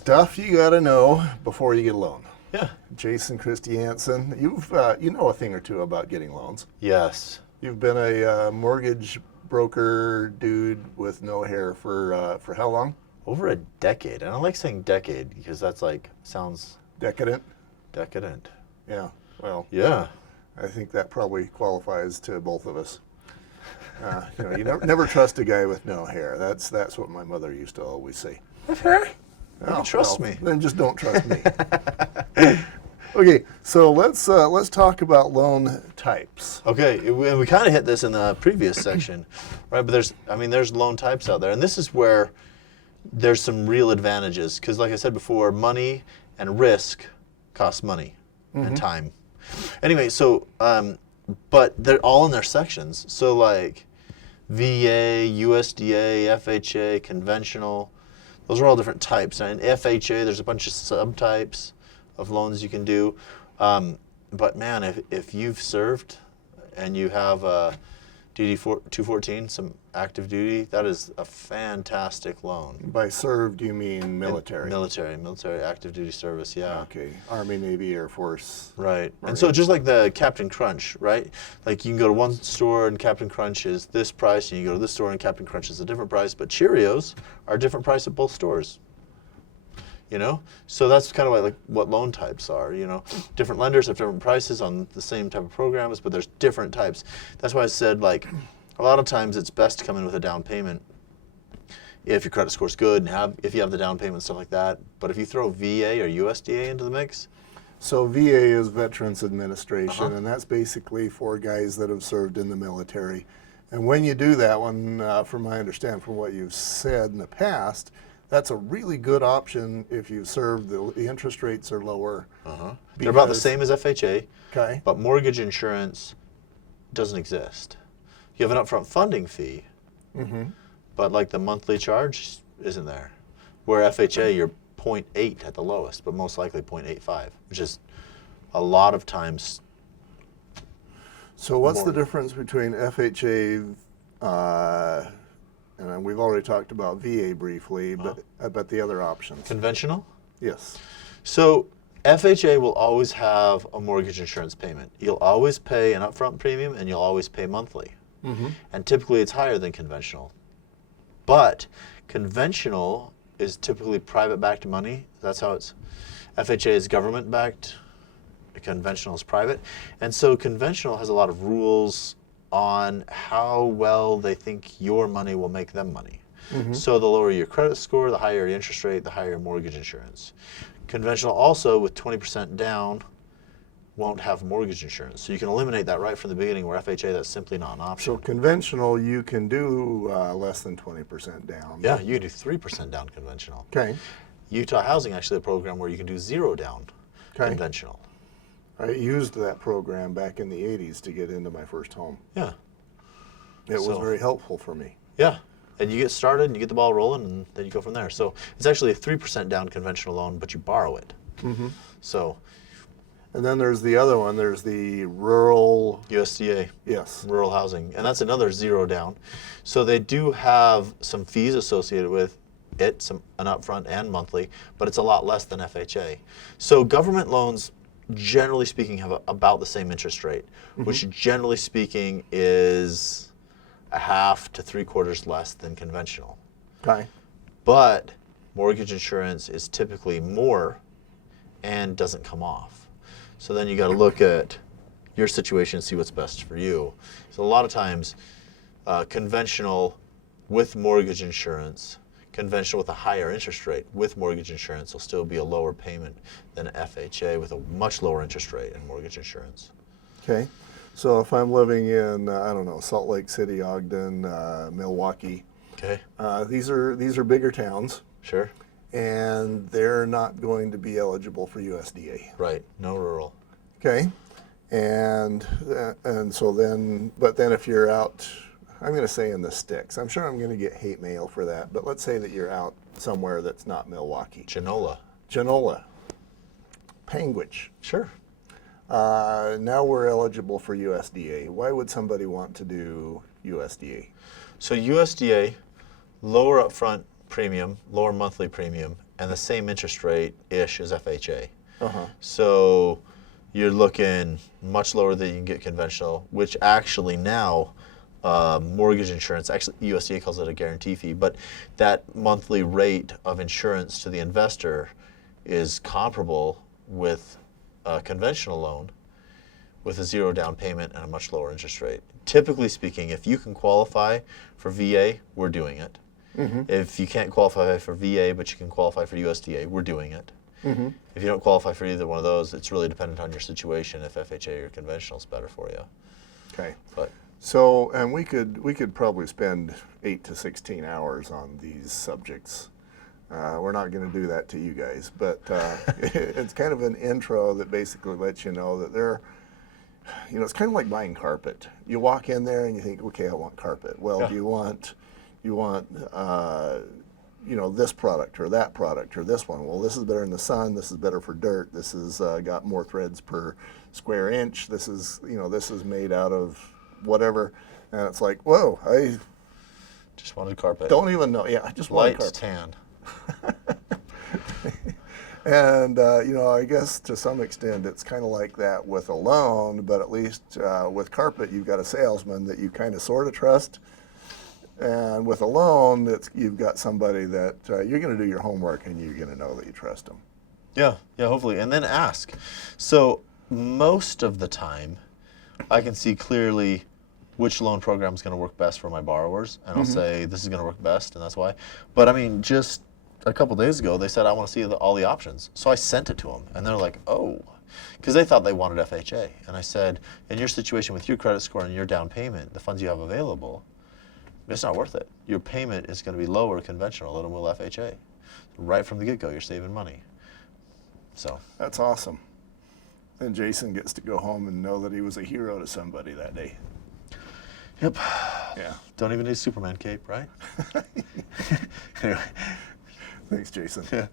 Stuff you got to know before you get a loan. Yeah. Jason Christiansen, you've you know a thing or two about getting loans. Yes. You've been a mortgage broker dude with no hair for how long? Over a decade. And I like saying decade because that's like, sounds Decadent? decadent. Yeah. Well, Yeah. I think that probably qualifies to both of us. You never trust a guy with no hair. That's what my mother used to always say. Okay. You Oh, can trust me. Then just don't trust me. Okay, so let's talk about loan types. Okay, we kind of hit this in the previous section, right? But there's loan types out there, and this is where there's some real advantages because, like I said before, money and risk cost money and time. Anyway, so but they're all in their sections. So like VA, USDA, FHA, conventional, those are all different types. And in FHA, there's a bunch of subtypes of loans you can do. But man, if you've served and you have DD 214, some active duty, that is a fantastic loan. By served, you mean military? Military active duty service, yeah. Okay, Army, Navy, Air Force. Right. And so just like the Captain Crunch, right? Like you can go to one store and Captain Crunch is this price, and you go to this store and Captain Crunch is a different price, but Cheerios are a different price at both stores. You know? So that's kind of like what loan types are, you know? Different lenders have different prices on the same type of programs, but there's different types. That's why I said, like, a lot of times it's best to come in with a down payment if your credit score's good and if you have the down payment and stuff like that. But if you throw VA or USDA into the mix, So VA is Veterans Administration, and that's basically for guys that have served in the military. And when you do that one, from my understanding from what you've said in the past, that's a really good option if you've served. The interest rates are lower. they're about the same as FHA, Okay. but mortgage insurance doesn't exist. You have an upfront funding fee, but like the monthly charge isn't there. Where FHA, you're 0.8 at the lowest, but most likely 0.85, which is a lot of times. So what's the more. difference between FHA, and we've already talked about VA briefly, but about the other options? Conventional? Yes. So FHA will always have a mortgage insurance payment. You'll always pay an upfront premium and you'll always pay monthly. And typically it's higher than conventional. But conventional is typically private backed money. That's how it's. FHA is government backed. Conventional is private. And so conventional has a lot of rules on how well they think your money will make them money. So the lower your credit score, the higher your interest rate, the higher your mortgage insurance. Conventional also, with 20% down, won't have mortgage insurance. So you can eliminate that right from the beginning, where FHA, that's simply not an option. So conventional, you can do less than 20% down. Yeah, you can do 3% down conventional. Okay. Utah Housing actually a program where you can do 0 down conventional. I used that program back in the 80s to get into my first home. Yeah. It was very helpful for me. Yeah. And you get started and you get the ball rolling and then you go from there. So it's actually a 3% down conventional loan, but you borrow it. So And then there's the other one. There's the rural. USDA, Yes. rural housing, and that's another 0 down. So they do have some fees associated with it, an upfront and monthly, but it's a lot less than FHA. So government loans, generally speaking, have about the same interest rate, which generally speaking is a half to 3/4 less than conventional. Okay. But mortgage insurance is typically more and doesn't come off. So then you got to look at your situation and see what's best for you. So a lot of times, conventional with mortgage insurance, conventional with a higher interest rate with mortgage insurance will still be a lower payment than FHA with a much lower interest rate and mortgage insurance. Okay. So if I'm living in, I don't know, Salt Lake City, Ogden, Milwaukee, Okay, these are bigger towns, sure. and they're not going to be eligible for USDA. Right, no rural. Okay. And so then, but then if you're out, I'm going to say in the sticks. I'm sure I'm going to get hate mail for that, but let's say that you're out somewhere that's not Milwaukee. Genola. Genola, Panguitch. Sure. Now we're eligible for USDA. Why would somebody want to do USDA? So USDA, lower upfront premium, lower monthly premium, and the same interest rate ish as FHA. Uh-huh. So you're looking much lower than you can get conventional, which actually now mortgage insurance, actually USDA calls it a guarantee fee, but that monthly rate of insurance to the investor is comparable with a conventional loan with a zero down payment and a much lower interest rate. Typically speaking, if you can qualify for VA, we're doing it. If you can't qualify for VA, but you can qualify for USDA, we're doing it. If you don't qualify for either one of those, it's really dependent on your situation if FHA or conventional is better for you. Okay. But So, and we could probably spend 8 to 16 hours on these subjects. We're not going to do that to you guys, but it's kind of an intro that basically lets you know that it's kind of like buying carpet. You walk in there and you think, okay, I want carpet. Well, Yeah. do you want this product or that product or this one? Well, this is better in the sun. This is better for dirt. This has got more threads per square inch. This is made out of whatever. And it's like, whoa, I just wanted carpet. don't even know. Yeah, I just want Light carpet. tan. And I guess to some extent it's kind of like that with a loan, but at least with carpet you've got a salesman that you kind of sort of trust, and with a loan you've got somebody that you're going to do your homework and you're going to know that you trust them. Yeah, hopefully. And then ask. So most of the time, I can see clearly which loan program is going to work best for my borrowers, and I'll say this is going to work best, and that's why. But I mean, just a couple days ago, they said, I want to see all the options. So I sent it to them, and they're like, oh, because they thought they wanted FHA. And I said, in your situation with your credit score and your down payment, the funds you have available, it's not worth it. Your payment is going to be lower conventional than it will FHA. Right from the get-go, you're saving money. So That's awesome. And Jason gets to go home and know that he was a hero to somebody that day. Yep. Yeah. Don't even need a Superman cape, right? Anyway. Thanks, Jason. Yeah.